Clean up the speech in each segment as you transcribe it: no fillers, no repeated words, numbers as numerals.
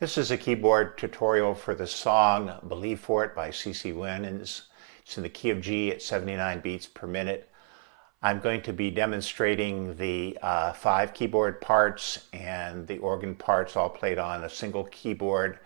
This is a keyboard tutorial for the song Believe For It by C.C. Winans. It's in the key of G at 79 beats per minute. I'm going to be demonstrating the 5 keyboard parts and the organ parts all played on a single keyboard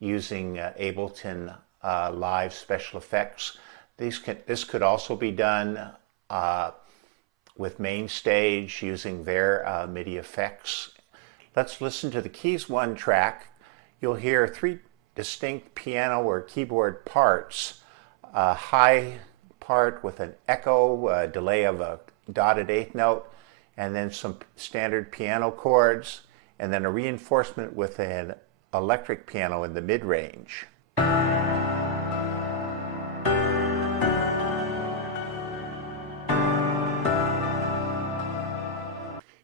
using Ableton Live special effects. This could also be done with MainStage using their MIDI effects. Let's listen to the Keys 1 track. You'll hear 3 distinct piano or keyboard parts. A high part with an echo, delay of a dotted eighth note, and then some standard piano chords, and then a reinforcement with an electric piano in the mid-range.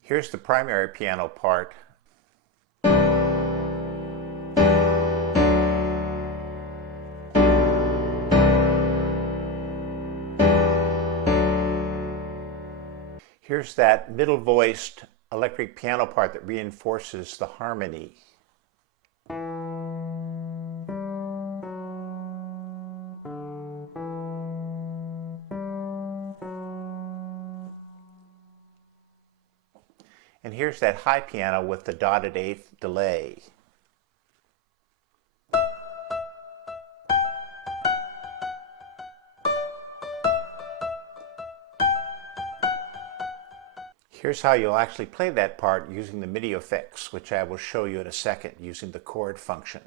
Here's the primary piano part. Here's that middle-voiced electric piano part that reinforces the harmony. And here's that high piano with the dotted eighth delay. Here's how you'll actually play that part using the MIDI effects, which I will show you in a second using the chord function.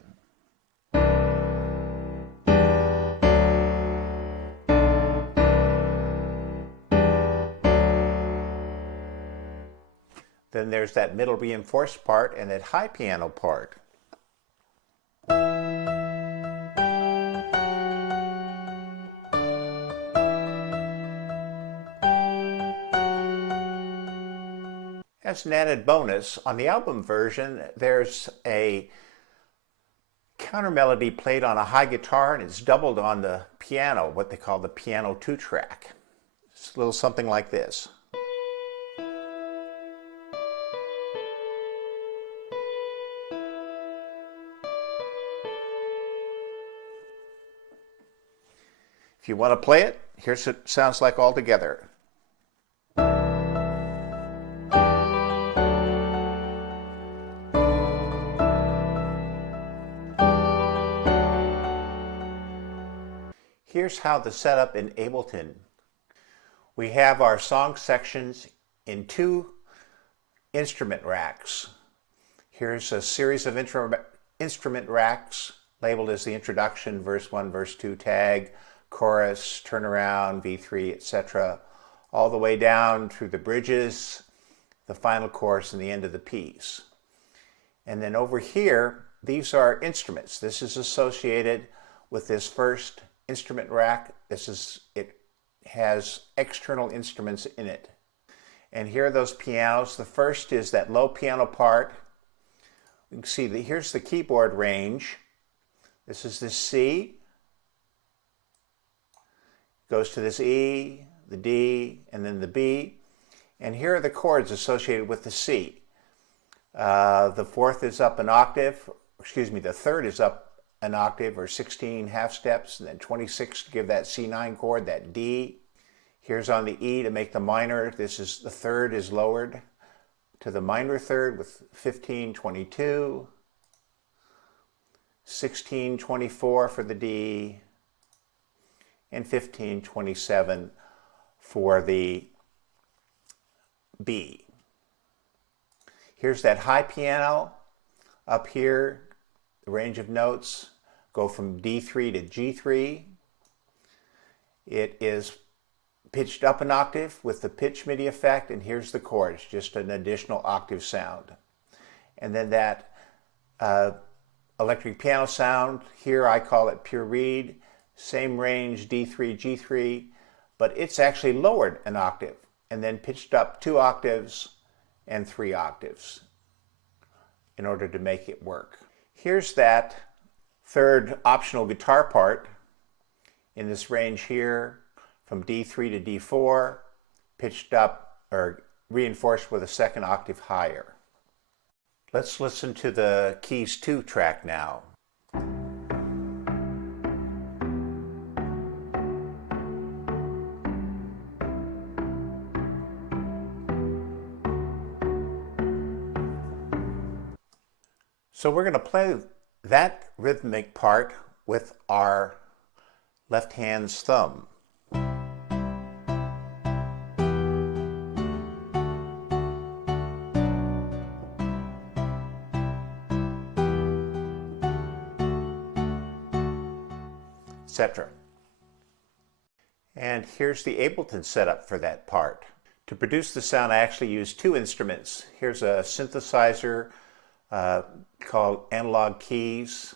Then there's that middle reinforced part and that high piano part. As an added bonus, on the album version, there's a counter melody played on a high guitar and it's doubled on the piano, what they call the piano 2-track. It's a little something like this. If you want to play it, here's what it sounds like all together. Here's how the setup in Ableton. We have our song sections in 2 instrument racks. Here's a series of instrument racks labeled as the introduction, verse 1, verse 2 tag, chorus, turnaround, V3, etc., all the way down through the bridges, the final chorus, and the end of the piece. And then over here, these are instruments. This is associated with this first instrument rack. It has external instruments in it. And here are those pianos. The first is that low piano part. You can see that here's the keyboard range. This is the C. Goes to this E, the D, and then the B. And here are the chords associated with the C. The fourth is up an octave. The third is up an octave, or 16 half steps, and then 26 to give that C9 chord, that D. Here's on the E to make the minor. This is the third is lowered to the minor third with 15, 22, 16, 24 for the D, and 15, 27 for the B. Here's that high piano up here. The range of notes go from D3 to G3. It is pitched up an octave with the pitch MIDI effect, and here's the chords, just an additional octave sound. And then that electric piano sound, here I call it pure reed, same range, D3, G3, but it's actually lowered an octave and then pitched up 2 octaves and 3 octaves in order to make it work. Here's that third optional guitar part in this range here from D3 to D4, pitched up or reinforced with a 2nd octave higher. Let's listen to the Keys 2 track now. So we're going to play that rhythmic part with our left hand's thumb. Etc. And here's the Ableton setup for that part. To produce the sound, I actually use two instruments. Here's a synthesizer called Analog Keys,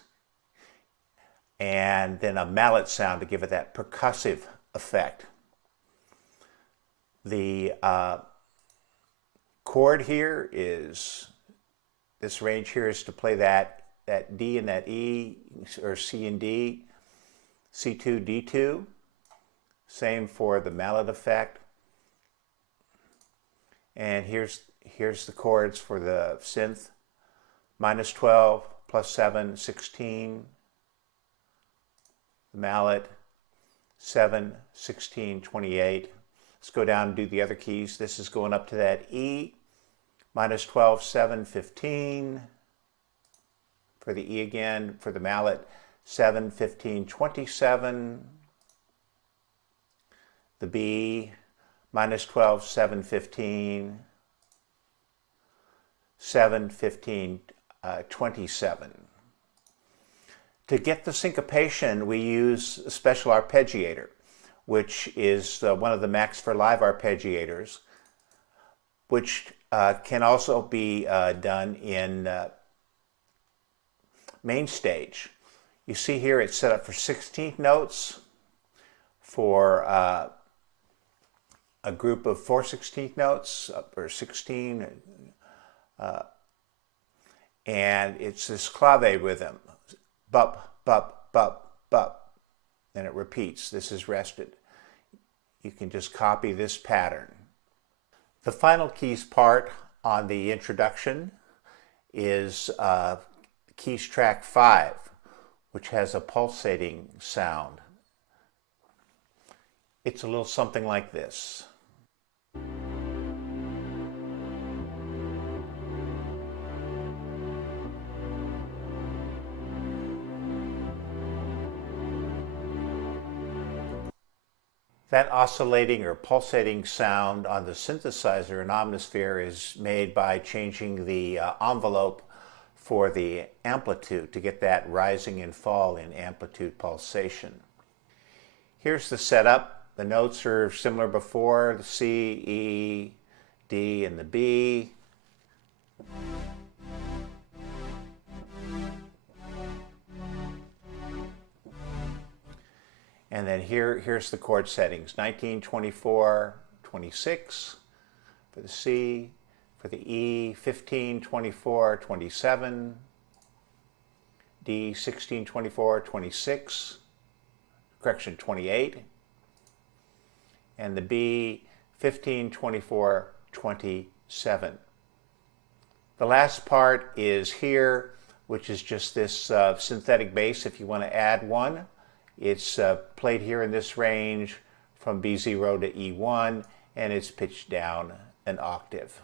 and then a mallet sound to give it that percussive effect. The chord here is, this range here is to play that D and that E, or C and D, C2, D2. Same for the mallet effect. And here's the chords for the synth. -12, +7, 16. The mallet, 7, 16, 28. Let's go down and do the other keys. This is going up to that E, -12, 7, 15. For the E again, for the mallet, 7, 15, 27. The B, -12, 7, 15. 7, 15, 27. To get the syncopation, we use a special arpeggiator, which is one of the Max for Live arpeggiators, which can also be done in main stage. You see here it's set up for 16th notes for a group of 4/16 notes, or 16, and it's this clave rhythm, bup, bup, bup, bup, and it repeats. This is rested. You can just copy this pattern. The final keys part on the introduction is keys track 5, which has a pulsating sound. It's a little something like this. That oscillating or pulsating sound on the synthesizer in Omnisphere is made by changing the envelope for the amplitude to get that rising and fall in amplitude pulsation. Here's the setup. The notes are similar before, the C, E, D, and the B. And then here's the chord settings, 19, 24, 26 for the C, for the E, 15, 24, 27, D, 16, 24, 26, correction, 28, and the B, 15, 24, 27. The last part is here, which is just this synthetic bass if you want to add one. It's played here in this range from B0 to E1, and it's pitched down an octave.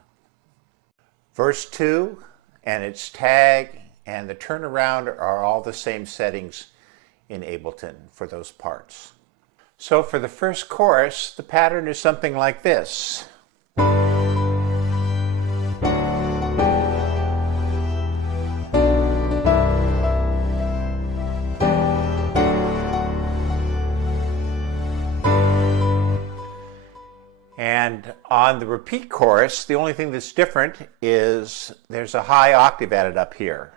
Verse 2 and its tag and the turnaround are all the same settings in Ableton for those parts. So for the first chorus, the pattern is something like this. And on the repeat chorus, the only thing that's different is there's a high octave added up here.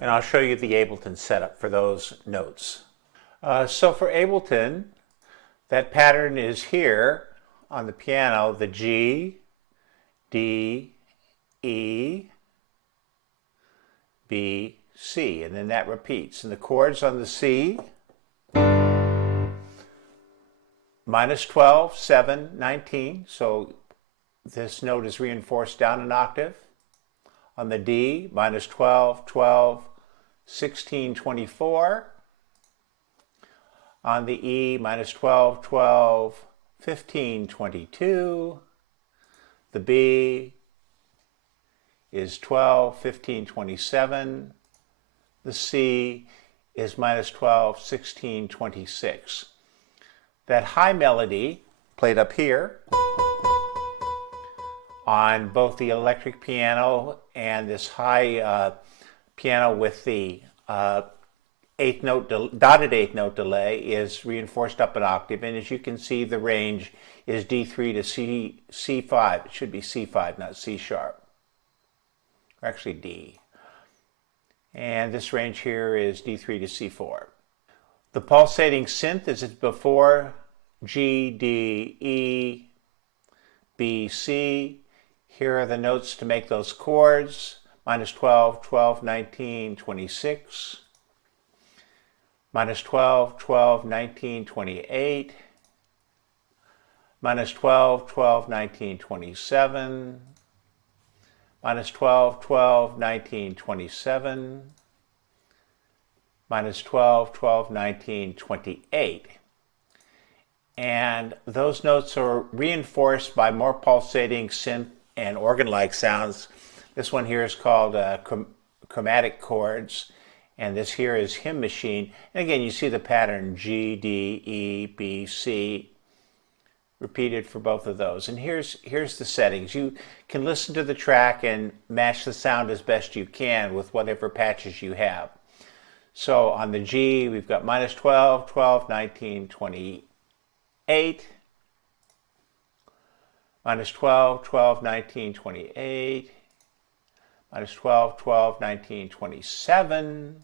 And I'll show you the Ableton setup for those notes. So for Ableton, that pattern is here on the piano, the G, D, E, B, C, and then that repeats. And the chords on the C, minus 12, 7, 19. So this note is reinforced down an octave. On the D, minus 12, 12, 16, 24. On the E, minus 12, 12, 15, 22. The B is 12, 15, 27. The C is minus 12, 16, 26. That high melody played up here on both the electric piano and this high piano with the dotted eighth note delay is reinforced up an octave, and as you can see, the range is D3 to C5. It should be C5, not C sharp, or actually D. And this range here is D3 to C4. The pulsating synth is before G, D, E, B, C. Here are the notes to make those chords. Minus 12, 12, 19, 26. Minus 12, 12, 19, 28. Minus 12, 12, 19, 27. Minus 12, 12, 19, 27. Minus 12, 12, 19, 28. And those notes are reinforced by more pulsating synth and organ-like sounds. This one here is called chromatic chords, and this here is hymn machine. And again, you see the pattern G, D, E, B, C, repeated for both of those. And here's the settings. You can listen to the track and match the sound as best you can with whatever patches you have. So on the G, we've got minus 12, 12, 19, 28. Minus 12, 12, 19, 28. Minus 12, 12, 19, 27.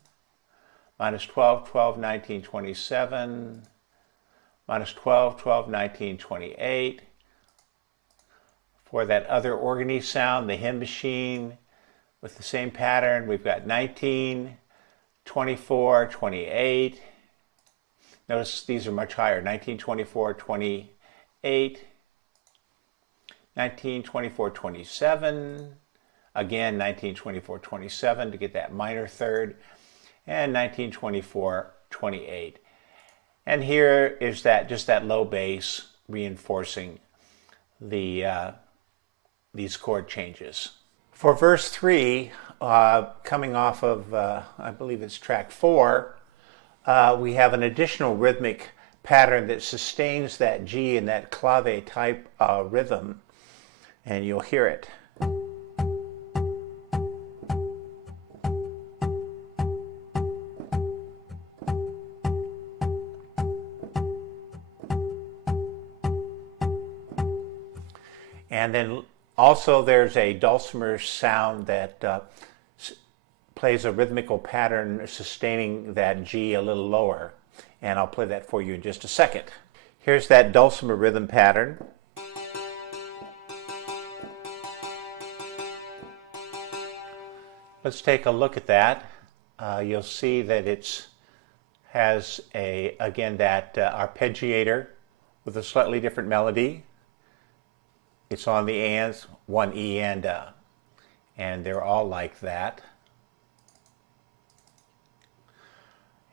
Minus 12, 12, 19, 27. Minus 12, 12, 19, 28. For that other organy sound, the hymn machine, with the same pattern, we've got 19, 24, 28. Notice these are much higher. 19, 24, 28. 19, 24, 27. Again, 19, 24, 27 to get that minor third. And 19, 24, 28. And here is that just that low bass reinforcing the these chord changes. For verse 3, coming off of, I believe it's track 4, we have an additional rhythmic pattern that sustains that G and that clave type rhythm, and you'll hear it. And then also there's a dulcimer sound that plays a rhythmical pattern sustaining that G a little lower. And I'll play that for you in just a second. Here's that dulcimer rhythm pattern. Let's take a look at that. You'll see that it has again that arpeggiator with a slightly different melody. It's on the ands, one E and they're all like that.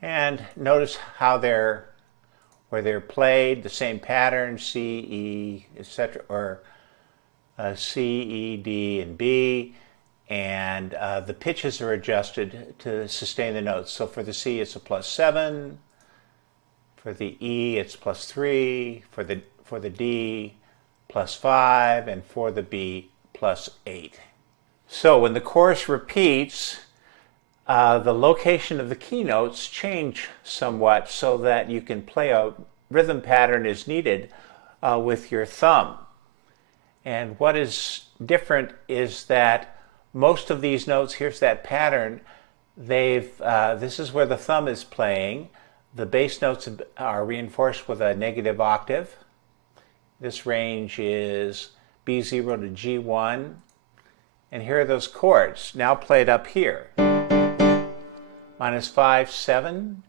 And notice how where they're played, the same pattern, C, E, etc., or C, E, D, and B, and the pitches are adjusted to sustain the notes. So for the C, it's a +7. For the E, it's +3. For the D, +5, and for the B, +8. So when the chorus repeats, the location of the keynotes change somewhat so that you can play a rhythm pattern as needed with your thumb. And what is different is that most of these notes, here's that pattern, this is where the thumb is playing. The bass notes are reinforced with a negative octave. This range is B0 to G1. And here are those chords, now played up here. -5, 7,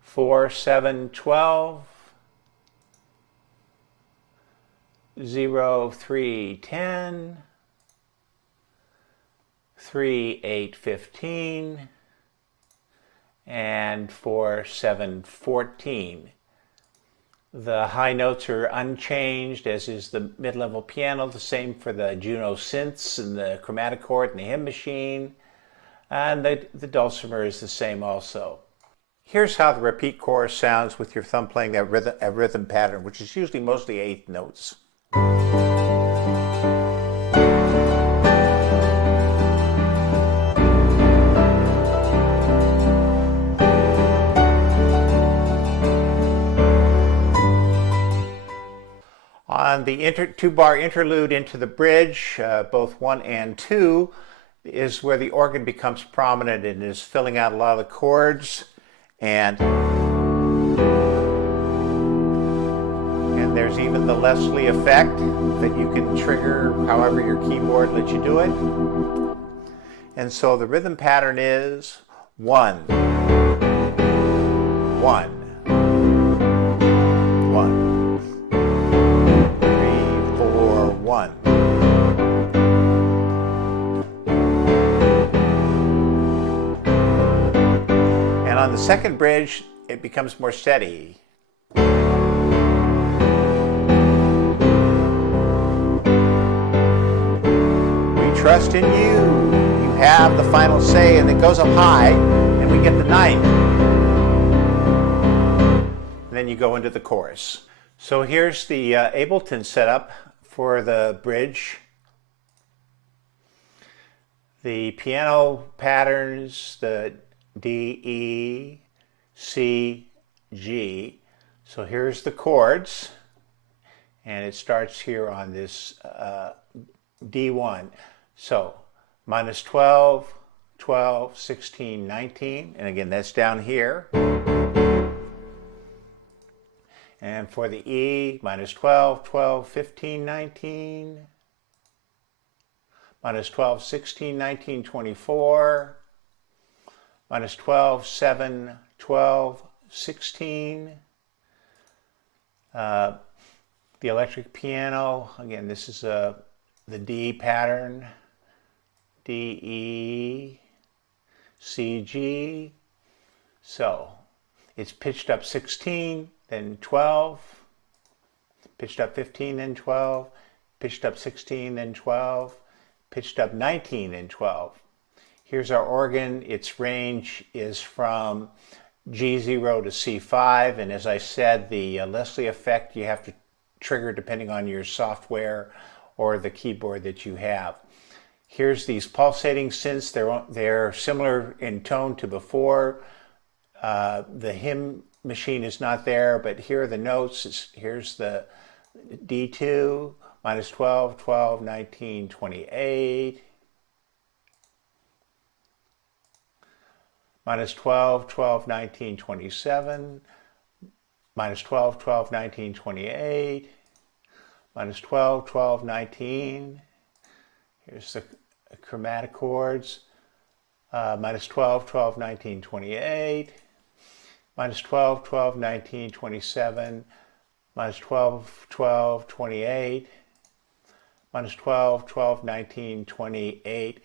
4, 7, 12, 0, 3, 10, 3, 8, 15, and 4, 7, 14. The high notes are unchanged, as is the mid-level piano, the same for the Juno synths and the chromatochord and the hymn machine, and the dulcimer is the same also. Here's how the repeat chorus sounds with your thumb playing that rhythm pattern, which is usually mostly eighth notes. On the two-bar interlude into the bridge, both 1 and 2, is where the organ becomes prominent and is filling out a lot of the chords. And there's even the Leslie effect that you can trigger however your keyboard lets you do it. And so the rhythm pattern is 1, 1, 1. 1. And on the second bridge, it becomes more steady. We trust in you. You have the final say, and it goes up high, and we get the ninth. And then you go into the chorus. So here's the Ableton setup for the bridge. The piano patterns, the D, E, C, G. So here's the chords, and it starts here on this D1. So -12, 12, 16, 19, and again that's down here. And for the E, -12, 12, 15, 19, -12, 16, 19, 24, -12, 7, 12, 16. The electric piano, again, this is the D pattern, D, E, C, G. So it's pitched up 16, then 12, pitched up 15, then 12, pitched up 16, then 12, pitched up 19, then 12. Here's our organ. Its range is from G0 to C5, and as I said, the Leslie effect you have to trigger depending on your software or the keyboard that you have. Here's these pulsating synths. They're similar in tone to before. The hymn machine is not there, but here are the notes. Here's the D2, -12, 12, 19, 28. -12, 12, 19, 27. -12, 12, 19, 28. -12, 12, 19. Here's the chromatochords. -12, 12, 19, 28. -12, 12, 19, 27. -12, 12, 28. -12, 12, 19, 28.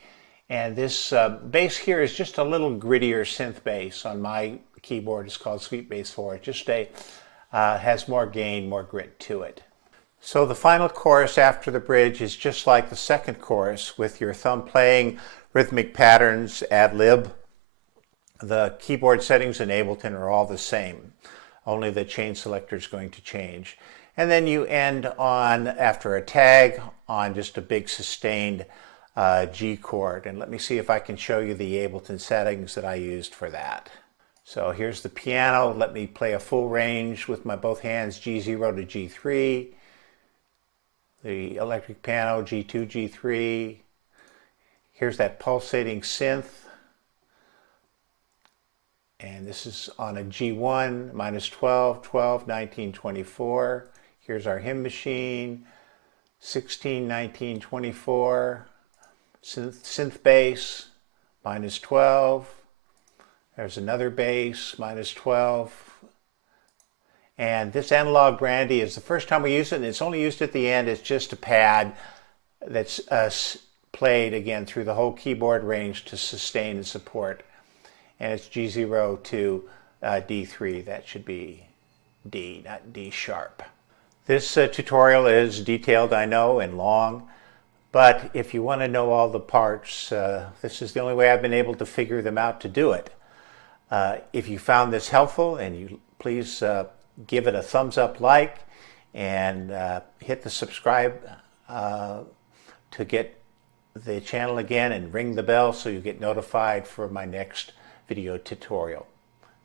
And this bass here is just a little grittier synth bass. On my keyboard, it's called Sweet Bass 4. It just has more gain, more grit to it. So the final chorus after the bridge is just like the second chorus, with your thumb playing rhythmic patterns ad lib. The keyboard settings in Ableton are all the same. Only the chain selector is going to change. And then you end on, after a tag, on just a big sustained G chord. And let me see if I can show you the Ableton settings that I used for that. So here's the piano. Let me play a full range with my both hands, G0 to G3. The electric piano, G2, G3. Here's that pulsating synth. And this is on a G1, -12, 12, 19, 24. Here's our hymn machine, 16, 19, 24. Synth bass, minus 12. There's another bass, minus 12. And this analog brandy is the first time we use it, and it's only used at the end. It's just a pad that's played again through the whole keyboard range to sustain and support. And it's G0 to D3. That should be D, not D sharp. This tutorial is detailed, I know, and long, but if you want to know all the parts, this is the only way I've been able to figure them out to do it. If you found this helpful, and you please give it a thumbs up, like, and hit the subscribe to get the channel again, and ring the bell so you get notified for my next video tutorial.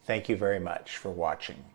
Thank you very much for watching.